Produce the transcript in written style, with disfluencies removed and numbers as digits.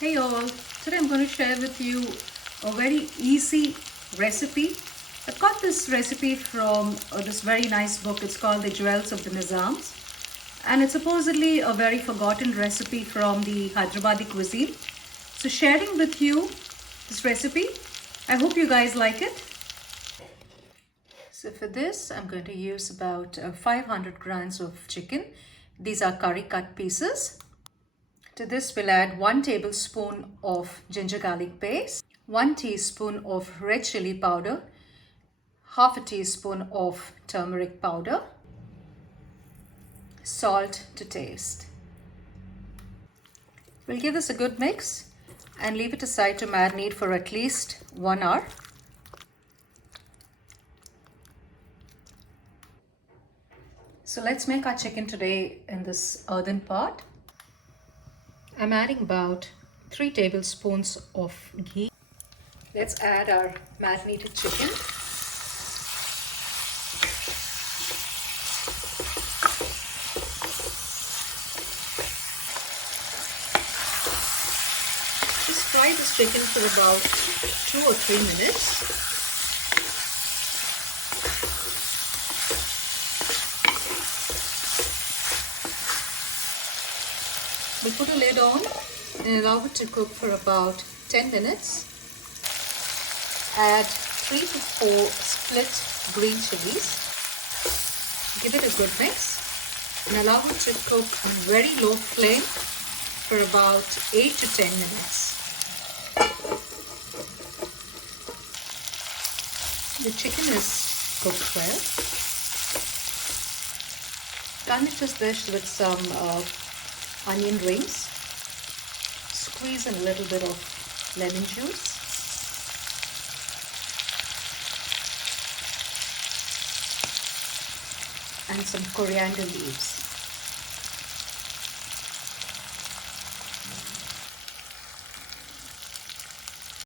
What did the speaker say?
Hey all, today I'm going to share with you a very easy recipe. I got this recipe from this very nice book. It's called The Jewels of the Nizams, and it's supposedly a very forgotten recipe from the Hyderabadi cuisine. So sharing with you this recipe. I hope you guys like it. So for this I'm going to use about 500 grams of chicken. These are curry cut pieces. To this we'll add 1 tablespoon of ginger garlic paste, 1 teaspoon of red chili powder, half a teaspoon of turmeric powder, salt to taste. We'll give this a good mix and leave it aside to marinate for at least 1 hour. So let's make our chicken today in this earthen pot. I'm adding about 3 tablespoons of ghee. Let's add our marinated chicken. Just fry this chicken for about 2 or 3 minutes. We'll put a lid on and allow it to cook for about 10 minutes. Add 3 to 4 split green chilies. Give it a good mix and allow it to cook on very low flame for about 8 to 10 minutes. The chicken is cooked well. Garnish this dish with some onion rings. Squeeze in a little bit of lemon juice. And some coriander leaves.